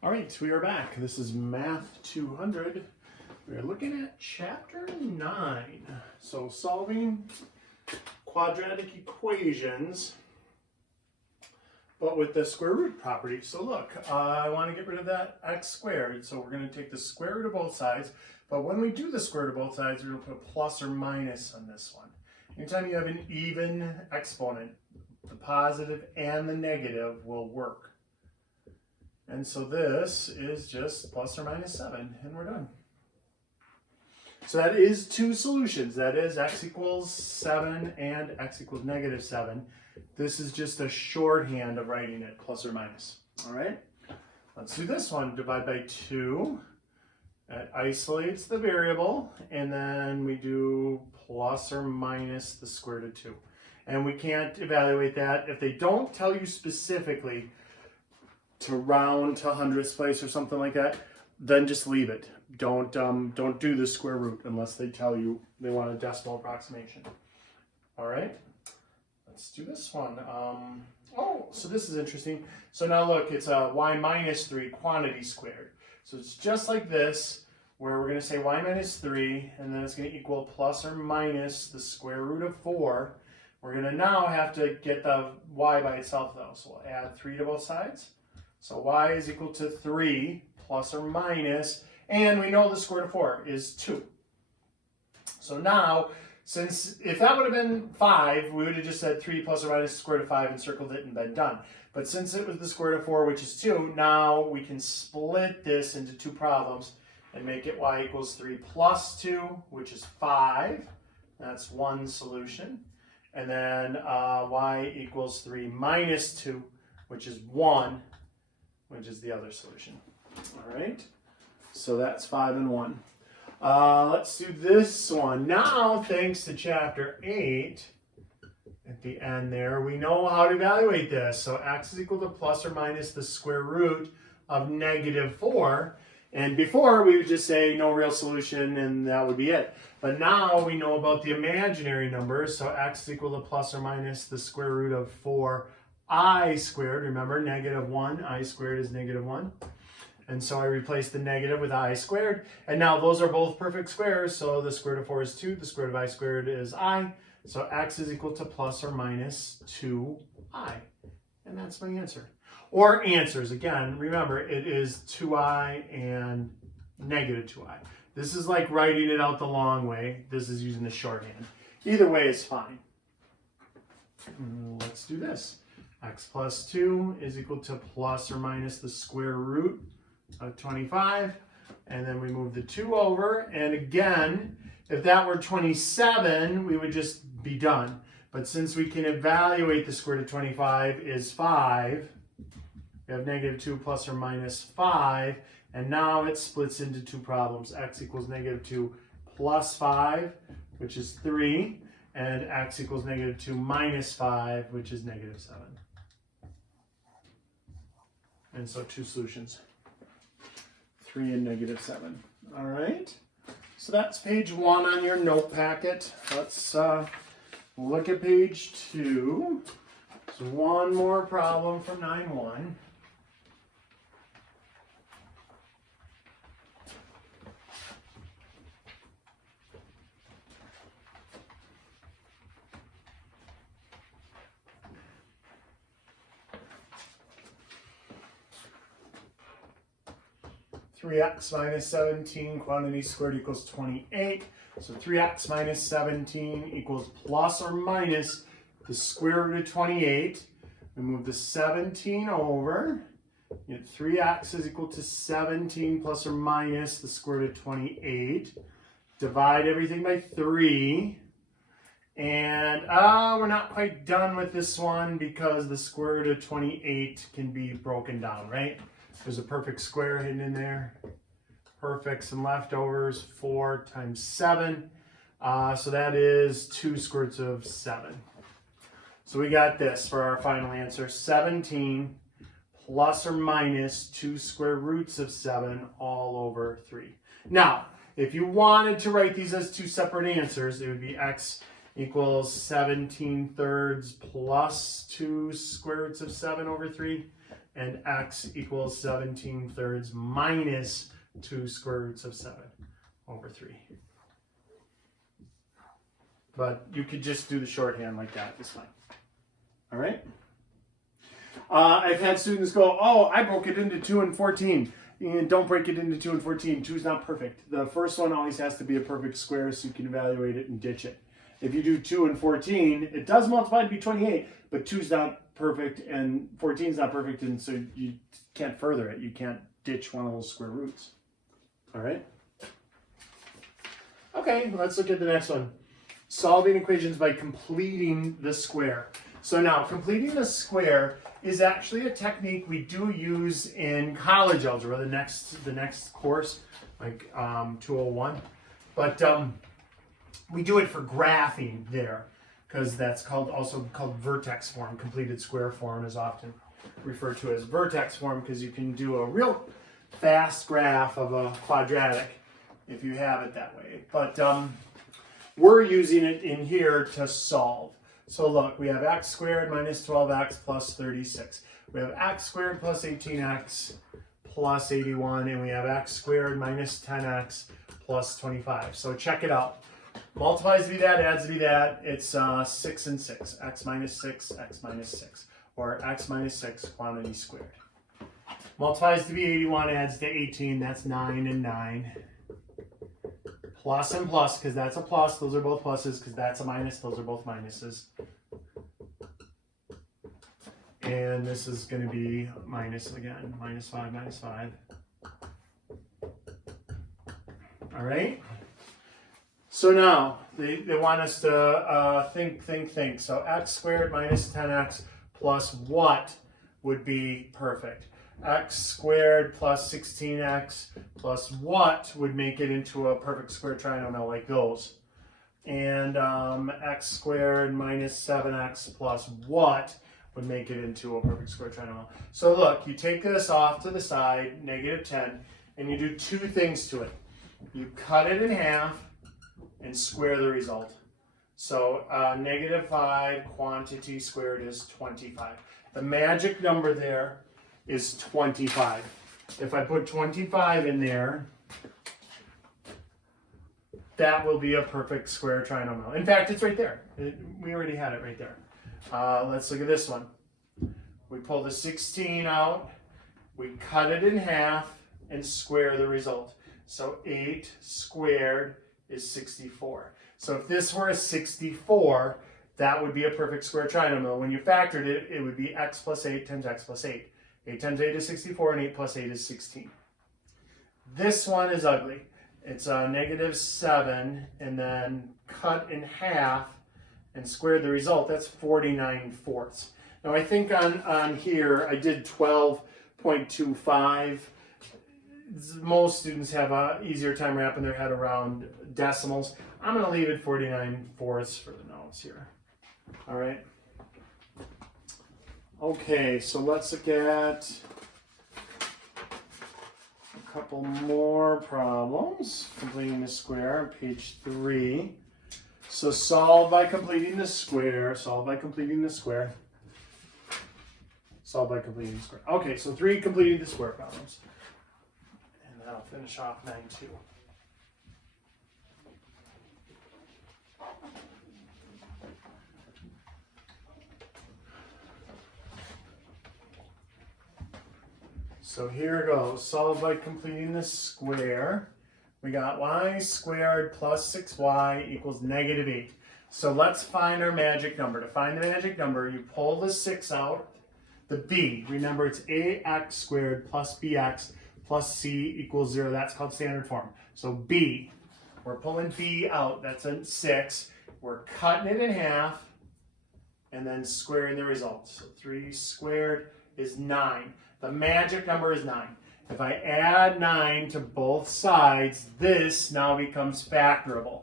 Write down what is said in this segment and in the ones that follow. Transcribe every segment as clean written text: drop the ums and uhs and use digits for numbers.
All right, we are back. This is Math 200. We're looking at Chapter 9. So solving quadratic equations, but with the square root property. So look, I want to get rid of that x squared. So we're going to take the square root of both sides. But when we do the square root of both sides, we're going to put a plus or minus on this one. Anytime you have an even exponent, the positive and the negative will work. And so this is just plus or minus 7, and we're done. So that is two solutions. That is x equals 7 and x equals negative 7. This is just a shorthand of writing it plus or minus. All right, let's do this one. Divide by 2. That isolates the variable, and then we do plus or minus the square root of 2. And we can't evaluate that. If they don't tell you specifically to round to hundredths place or something like that, then just leave it. Don't do the square root unless they tell you they want a decimal approximation. All right, let's do this one. Oh, so this is interesting. So now look, it's a y minus 3 quantity squared. So it's just like this, where we're going to say y minus 3, and then it's going to equal plus or minus the square root of 4. We're going to now have to get the y by itself though. So we'll add 3 to both sides. So y is equal to 3 plus or minus, and we know the square root of 4 is 2. So now, since if that would have been 5, we would have just said 3 plus or minus the square root of 5 and circled it and been done. But since it was the square root of 4, which is 2, now we can split this into two problems and make it y equals 3 plus 2, which is 5. That's one solution. And then y equals 3 minus 2, which is 1. Which is the other solution. All right, so that's 5 and 1. Let's do this one. Now, thanks to Chapter 8, at the end there, we know how to evaluate this. So x is equal to plus or minus the square root of negative 4. And before, we would just say no real solution, and that would be it. But now we know about the imaginary numbers. So x is equal to plus or minus the square root of 4i squared. Remember, negative 1, I squared is negative 1. And so I replace the negative with I squared. And now those are both perfect squares. So the square root of 4 is 2. The square root of I squared is I. So x is equal to plus or minus 2i. And that's my answer. Or answers. Again, remember, it is 2i and negative 2i. This is like writing it out the long way. This is using the shorthand. Either way is fine. Let's do this. X plus 2 is equal to plus or minus the square root of 25. And then we move the 2 over. And again, if that were 27, we would just be done. But since we can evaluate the square root of 25 is 5, we have negative 2 plus or minus 5. And now it splits into two problems. X equals negative 2 plus 5, which is 3. And x equals negative 2 minus 5, which is negative 7. And so two solutions, 3 and negative 7. All right, so that's page 1 on your note packet. Let's look at page 2. So one more problem from 9-1. (3x minus 17) quantity squared equals 28. So 3x minus 17 equals plus or minus the square root of 28. We move the 17 over. You get 3x is equal to 17 plus or minus the square root of 28. Divide everything by 3. And we're not quite done with this one because the square root of 28 can be broken down, right? There's a perfect square hidden in there. Perfects and leftovers, 4 times 7. So that is 2 square roots of 7. So we got this for our final answer. 17 plus or minus 2 square roots of 7 all over 3. Now, if you wanted to write these as two separate answers, it would be x equals 17 thirds plus 2 square roots of 7 over 3. and x equals 17/3 minus 2 square roots of 7 over 3. But you could just do the shorthand like that, it's fine. All right? I've had students go, oh, I broke it into 2 and 14. And don't break it into 2 and 14. 2 is not perfect. The first one always has to be a perfect square so you can evaluate it and ditch it. If you do 2 and 14, it does multiply to be 28, but 2 is not perfect and 14 is not perfect, and so you can't further it. You can't ditch one of those square roots. All right? Okay, let's look at the next one. Solving equations by completing the square. So now, completing the square is actually a technique we do use in college algebra, the next course, like 201. But we do it for graphing there, because that's also called vertex form. Completed square form is often referred to as vertex form, because you can do a real fast graph of a quadratic if you have it that way. But we're using it in here to solve. So look, we have x squared minus 12x plus 36. We have x squared plus 18x plus 81, and we have x squared minus 10x plus 25. So check it out. Multiplies to be that, adds to be that. It's 6 and 6. X minus 6, x minus 6. Or x minus 6 quantity squared. Multiplies to be 81, adds to 18. That's 9 and 9. Plus and plus, because that's a plus. Those are both pluses. Because that's a minus. Those are both minuses. And this is going to be minus again. Minus 5, minus 5. All right? So now, they want us to think. So x squared minus 10x plus what would be perfect? X squared plus 16x plus what would make it into a perfect square trinomial like those? And x squared minus 7x plus what would make it into a perfect square trinomial? So look, you take this off to the side, negative 10, and you do two things to it. You cut it in half and square the result. So negative 5 quantity squared is 25. The magic number there is 25. If I put 25 in there, that will be a perfect square trinomial. In fact, it's right there. We already had it right there. Let's look at this one. We pull the 16 out, we cut it in half, and square the result. So 8 squared is 64. So if this were a 64, that would be a perfect square trinomial. When you factored it, it would be x plus 8 times x plus 8. 8 times 8 is 64, and 8 plus 8 is 16. This one is ugly. It's a negative 7, and then cut in half and square the result. That's 49/4. Now I think on here I did 12.25. Most students have an easier time wrapping their head around decimals. I'm going to leave it 49/4 for the notes here. All right. Okay, so let's look at a couple more problems. Completing the square on page 3. So solve by completing the square. Solve by completing the square. Solve by completing the square. Okay, so 3 completing the square problems. And that'll finish off 9-2. So here it goes. Solve by completing the square. We got y squared plus 6y equals negative 8. So let's find our magic number. To find the magic number, you pull the 6 out. The b, remember it's ax squared plus bx plus c equals 0. That's called standard form. So b, we're pulling b out. That's a 6. We're cutting it in half and then squaring the result. So 3 squared is 9. The magic number is 9. If I add 9 to both sides, this now becomes factorable.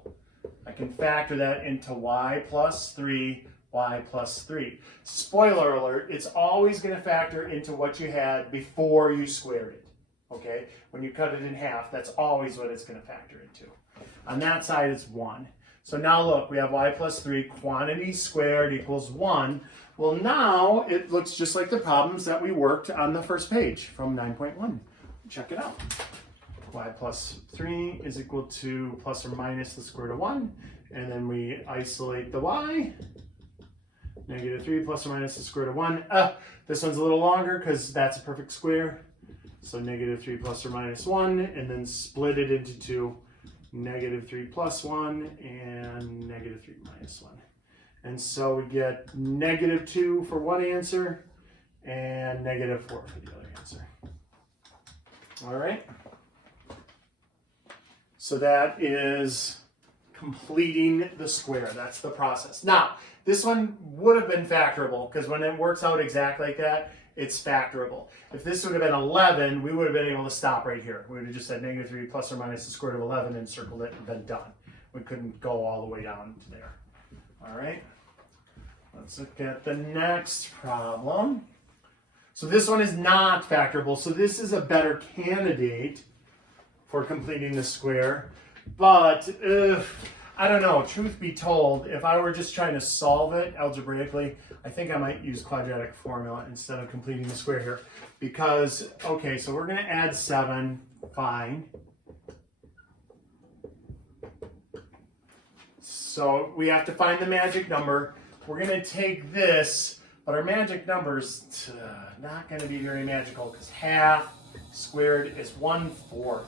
I can factor that into y plus 3, y plus 3. Spoiler alert, it's always going to factor into what you had before you squared it. Okay? When you cut it in half, that's always what it's going to factor into. On that side, it's 1. So now look, we have y plus 3, quantity squared equals 1. Well, now it looks just like the problems that we worked on the first page from 9.1. Check it out. Y plus 3 is equal to plus or minus the square root of 1. And then we isolate the y. Negative 3 plus or minus the square root of 1. This one's a little longer because that's a perfect square. So negative 3 plus or minus 1. And then split it into 2. Negative 3 plus 1 and negative 3 minus 1. And so we get negative 2 for one answer and negative 4 for the other answer. All right. So that is completing the square. That's the process. Now, this one would have been factorable because when it works out exactly like that, it's factorable. If this would have been 11, we would have been able to stop right here. We would have just said negative 3 plus or minus the square root of 11 and circled it and been done. We couldn't go all the way down to there. All right. Let's look at the next problem. So this one is not factorable. So this is a better candidate for completing the square. But I don't know, truth be told, if I were just trying to solve it algebraically, I think I might use quadratic formula instead of completing the square here. Because, okay, so we're going to add 7, fine. So we have to find the magic number. We're going to take this, but our magic number's not going to be very magical because half squared is 1/4.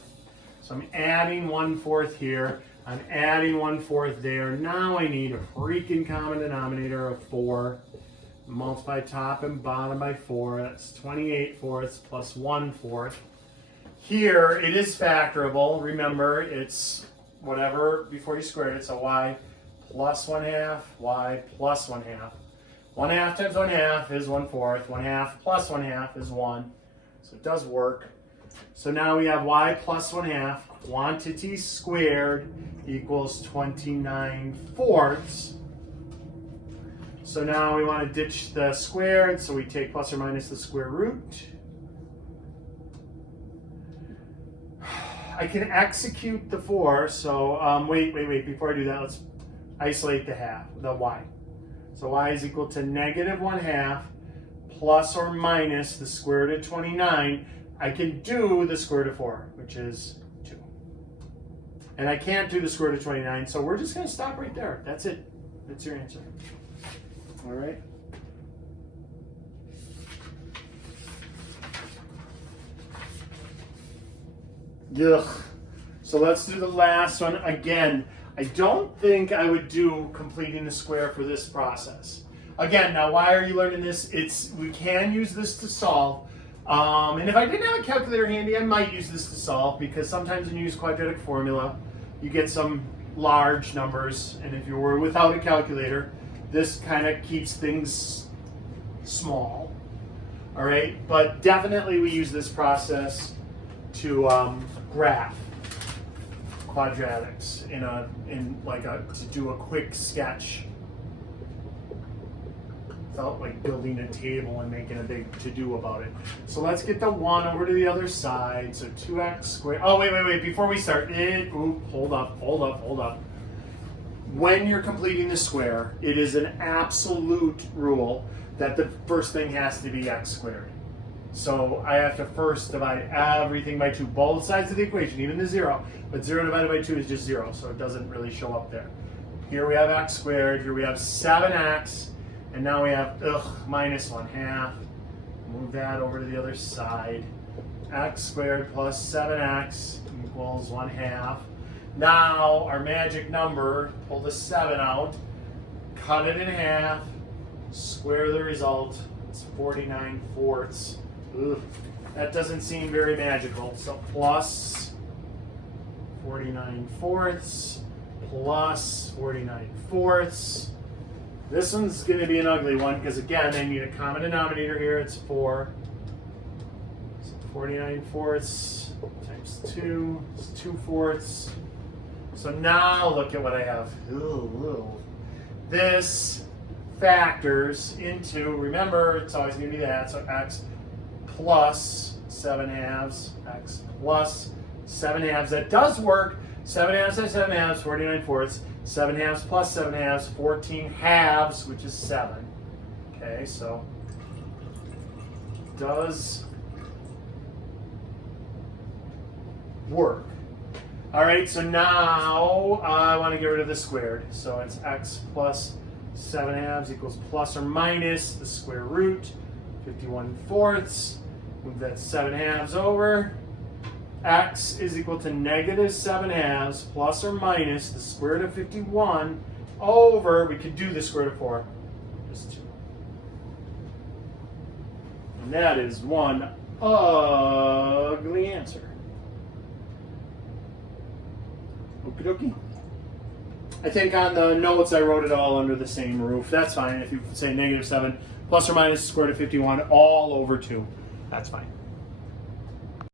So I'm adding 1/4 here. I'm adding 1/4 there. Now I need a freaking common denominator of 4. Multiply top and bottom by 4. That's 28/4 plus 1/4. Here it is factorable. Remember, it's whatever before you square it. So y plus 1/2, y plus 1/2. 1/2 times 1/2 is 1/4. 1/2 plus 1/2 is 1. So it does work. So now we have y plus 1/2, quantity squared equals 29/4. So now we want to ditch the squared, so we take plus or minus the square root. I can execute the 4, so wait, before I do that, let's isolate the y. So y is equal to negative 1/2 plus or minus the square root of 29. I can do the square root of 4, which is 2. And I can't do the square root of 29, so we're just going to stop right there. That's it. That's your answer. All right. Ugh. So let's do the last one again. I don't think I would do completing the square for this process. Again, now why are you learning this? We can use this to solve. And if I didn't have a calculator handy, I might use this to solve because sometimes when you use quadratic formula, you get some large numbers. And if you were without a calculator, this kind of keeps things small. All right, but definitely we use this process to graph quadratics to do a quick sketch. Without like building a table and making a big to-do about it. So let's get the 1 over to the other side. So 2x squared. Oh, wait. Before we start, hold up. When you're completing the square, it is an absolute rule that the first thing has to be x squared. So I have to first divide everything by 2, both sides of the equation, even the 0. But 0 divided by 2 is just 0, so it doesn't really show up there. Here we have x squared. Here we have 7x. And now we have minus 1/2. Move that over to the other side. X squared plus 7x equals 1/2. Now our magic number, pull the 7 out, cut it in half, square the result. It's 49/4. That doesn't seem very magical. So plus 49/4 plus 49/4. This one's going to be an ugly one because, again, I need a common denominator here. It's 4. So 49/4 times 2 is 2/4. So now look at what I have. This factors into, remember, it's always going to be that. So x plus 7/2, x plus 7/2. That does work. 7/2 times 7/2, 49/4. 7/2 plus 7/2, 14/2, which is 7. Okay. Okay, so does work. All right, so now I want to get rid of the squared. So it's x plus 7/2 equals plus or minus the square root, 51/4. Move that 7/2 over. X is equal to negative 7/2 plus or minus the square root of 51 over, we could do the square root of 4, just 2. And that is one ugly answer. Okie dokie. I think on the notes I wrote it all under the same roof. That's fine if you say negative 7 plus or minus the square root of 51 all over 2. That's fine.